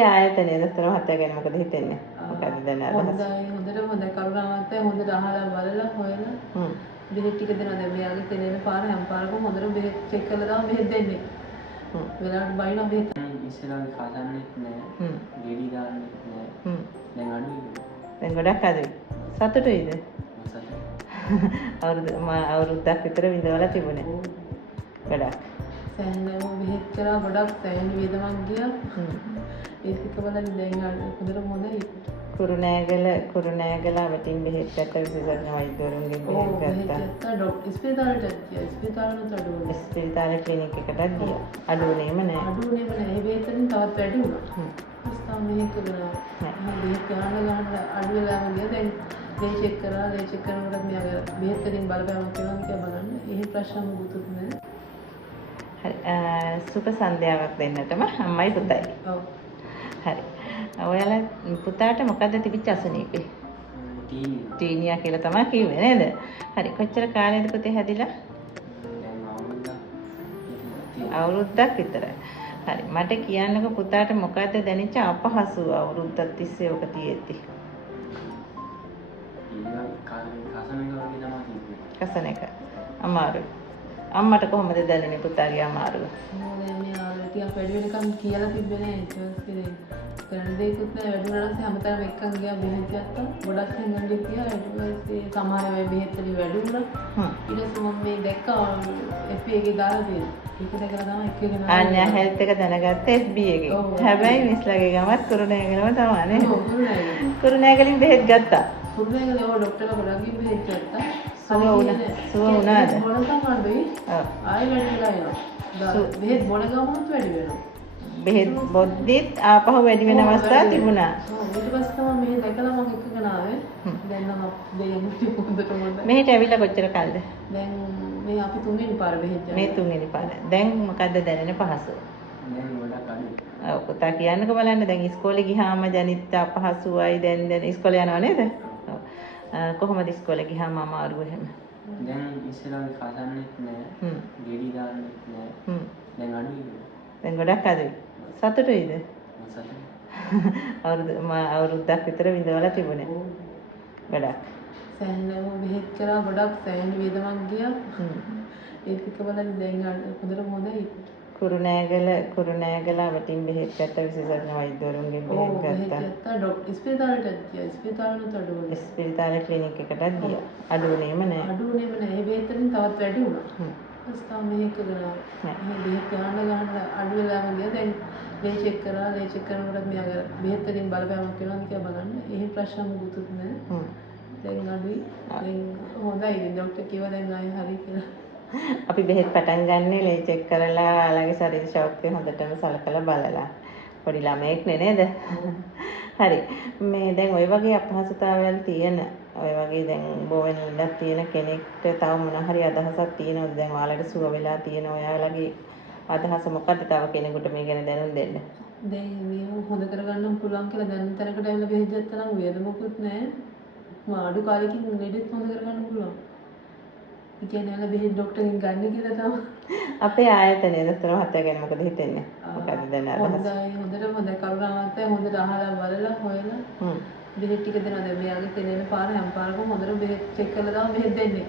අපේ ආයතනයේ දොස්තර මහත්තයා ගැන මොකද හිතෙන්නේ? මොකද දැන් අදහස්? හොඳට කරුණාවන්තයි හොඳට අහලා බලලා හොයලා බෙහෙත් ටික දෙනවා. දැන් මෙයාගේ තෙලෙන පාර හැම පාරකම හොඳට බෙහෙත් චෙක් කරලා තමයි බෙහෙත් දෙන්නේ. වෙලාවට බයිනවා බෙහෙත්. ඉස්සරහට කසන්නෙත් නෑ. ගෙඩි දාන්නෙත් නෑ. දැන් අඩුයි. දැන් ගොඩක් අඩුයි. සතුටුයිද? අවුරුද්දක් විතර විඳවලා තිබුණේ. ගොඩක්. සෑහෙනම බෙහෙත් කරා ගොඩක් සෑහෙන වේදමක් ගියා. ඒකක බලන්න දැන් හොඳට හොඳයි. කුරුණෑගල අවටින් බෙහෙත් ගත්ත විශේෂඥ වෛද්‍යවරුන්ගෙන් බෙහෙත් ගත්තා. ඉස්පිරිතාලෙට ගියා. ඉස්පිරිතාලෙත් අඩුවුණා. ඉස්පිරිතාලේ ක්ලිනික් එකටත් ගියා. අඩුවුනේම නෑ. ඒ බෙහෙතෙන් තවත් වැඩි වුණා. ඉස්තාම මේක කරා. බෙහෙත් ගන්න අඩු වෙලාම ගියා. දැන් ලේ චෙක් කරනකොට මෙයාගේ බෙහෙත් වලින් බලපෑමක් වෙනවා කියලා බලන්න. ඒ ප්‍රශ්න මොකුත් නෑ. හරි. සුබ සන්ධ්‍යාවක් දෙන්නටම අම්මයි පුතයි. ඔව්. හරි. ඔයාලා පුතාට මොකද්ද තිබිච්ච අසනීපේ? ටීනියා කියලා තමයි කිව්වේ නේද? හරි. කොච්චර කාලෙද පුතේ හැදිලා? අවුරුද්දක් විතරයි. හරි. මට කියන්නකෝ පුතාට මොකද්ද දැනෙච්ච අපහසුව අවුරුද්දක් තිස්සේ ඔක තියෙද්දි? කසන එක. අමාරුයි. අම්මට කොහොමද දැනෙන්නේ පුතාගේ අමාරුව? ටිකක් වැඩි වෙනකම් කියලා තිබ්බේ නෑ. ඊට කරන්න දෙයක්වත් නෑ. වැඩි වුණාට හැමතැනම එක්කන් ගියා බෙහෙත් ගත්තා. ගොඩක් හංගන්නේ ගියා. ඊට පස්සේ සමහර වෙලාවෙ බෙහෙත් වලින් වැඩි වුණා. ඊට පස්සේ මම මේ දැක්කා FB එකේ දාලා තියෙනවා. ඒක දැකලා තමයි එක්කගෙන ආන්‍ය හෙල්ත් එක දැනගත්තේ FB එකේ. හැබැයි මිස්ලාගේ ගමත් කුරුණෑගලම තමයි නේද? කුරුණෑගලින් බෙහෙත් ගත්තා. කුරුණෑගල ඔය ડોක්ටර්ලා ගොඩක් බෙහෙත් ගත්තා. සුව වුණාද? මොනකම් අඩුයි. ආයෙ වැඩි වෙලා යනවා. බෙහෙත් බොන ගමන්ත් වැඩි වෙනවා. බෙහෙත් බොද්දිත් ආපහු වැඩි වෙන අවස්ථා තිබුණා. ඊට පස්සේ තමයි මේ දැකලා මම එක්කගෙන ආවේ. දැන් නම් දෙයින් හොඳට මෙහෙට ඇවිල්ලා කොච්චර කාලද? දැන් මේ අපි තුන්වෙනි පාර බෙහෙත් ගන්න. මේ තුන්වෙනි පාර. දැන් මොකද්ද දැනෙන පහසුව? දැන් ගොඩක් අඩුයි. ඔව් පුතා කියන්නකෝ බලන්න දැන් ඉස්කෝලේ ගියාම ජනිත අපහසුයි දැන් ඉස්කෝලේ යනවා නේද? ඔව්. කොහොමද ඉස්කෝලේ ගියාම අමාරුව එහෙම? දැන් ඉස්සරහට කසන්නෙත් නෑ. ගෙඩි දාන්නෙත් නෑ. දැන් අඩුයි. දැන් ගොඩක් අඩුයි. සතුටුයිද? අවුරුද්දක් විතර විඳවලා තිබුණේ. ගොඩක්. සෑහෙනම බෙහෙත් කරා ගොඩක් සෑහෙන වේදමක් ගියා. ඒකක බලන්න දැන් හොඳට හොඳයි. කුරුණෑගල අවටින් බෙහෙත් ගත්ත විශේෂඥ වෛද්‍යවරුන්ගෙන් බෙහෙත් ගත්තා. ඉස්පිරිතාලෙට ගියා. ඉස්පිරිතාලෙත් අඩුවුණා. ඉස්පිරිතාලේ ක්ලිනික් එකටත් ගියා. අඩුවුනේම නෑ. ඒ බෙහෙතෙන් තවත් වැඩි වුණා. ඉස්තාම මේක කරා. බෙහෙත් ගන්න අඩු වෙලාම ගියා. දැන් ලේ චෙක් කරනකොට මෙයාගේ බෙහෙත් වලින් බලපෑමක් වෙනවා කියලා බලන්න. ඒ ප්‍රශ්න මොකුත් නෑ. දැන් අඩුයි. දැන් හොඳයි. ડોක්ටර් කිව්වා දැන් ආයෙ හරි කියලා. අපි බෙහෙත් පටන් ගන්නේ ලේ චෙක් කරලා යාළගේ ශරීර ශක්තිය හොඳටම සලකලා බලලා. පොඩි ළමයෙක් නේද? හරි. මේ දැන් ওই වගේ අපහසුතාවයන් තියෙන ඔය වගේ දැන් බොවෙන ඉඳක් තියෙන කෙනෙක්ට තව මොන හරි අදහසක් තියෙනවද? දැන් ඔයාලට සුව වෙලා තියෙන ඔයාලගේ අදහස මොකද්ද තව කෙනෙකුට මේ ගැන දැනුම් දෙන්න? දැන් මේ හොඳ කරගන්න පුළුවන් කියලා දැනුම් තැනකට ඇවිල්ලා බෙහෙත් ගත්තා නම් වේදමකුත් නැහැ. අඩු කාලෙකින් ලෙඩෙත් හොඳ කරගන්න පුළුවන්. ඒ කියන්නේ අර බෙහෙත් ડોක්ටර්ගෙන් ගන්න කියලා තමයි. අපේ ආයතනයේ දොස්තර මහත්තයා ගැන මොකද හිතෙන්නේ? මොකද දැන් අදහස්? හොඳට කරුණාවන්තයි හොඳට අහලා බලලා හොයලා බෙහෙත් ටික දෙනවා. දැන් මෙයාගේ තෙලෙන පාර හැම පාරකම හොඳට බෙහෙත් චෙක් කරලා තමයි බෙහෙත් දෙන්නේ.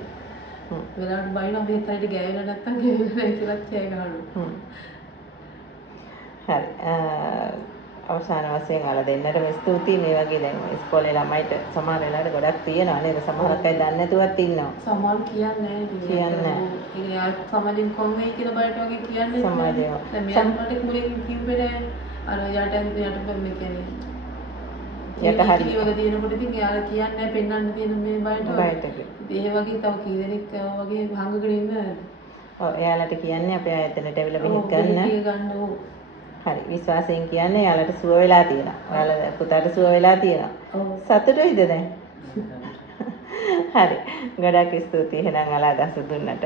වෙලාවට බයිනවා බෙහෙත් හරියට ගෑවිලා නැත්තම් ගෑවිලා නැහැ කියලා කියයි ගන්නවා. හරි. අවසාන වශයෙන් අර දෙන්නටම ස්තුතියි මේ වගේ දැන් ඉස්කෝලේ ළමයිට සමහර වෙලාවට ගොඩක් තියෙනවා නේද? සමහරක් අය දන්නේ නැතුවත් ඉන්නවා. සමහර කියන්නේ නැහැ. කියන්නේ අර සමාජයෙන් කොම් වෙයි කියලා බලට වගේ කියන්නේ සමාජය. දැන් මෙයාට මුලින් කිව්වේ අර යට මේ කියන්නේ යට හරි වල දිනකොට ඉතින් යාලා කියන්නේ පෙන්වන්න තියෙන මේ බලට. ඒ වගේ තව කී දෙනෙක් වගේ හංගගෙන ඉන්න. ඔව් එයාලට කියන්නේ අපේ ආයතනයට ඇවිල්ලා බෙහෙත් ගන්න. හරි විශ්වාසයෙන් කියන්නේ යාලට සුව වෙලා තියෙනවා. ඔයාලා පුතාට සුව වෙලා තියෙනවා. සතුටුයිද දැන්? හරි. ගොඩක් ස්තුතියි එහෙනම් අලා අදහස් දුන්නට.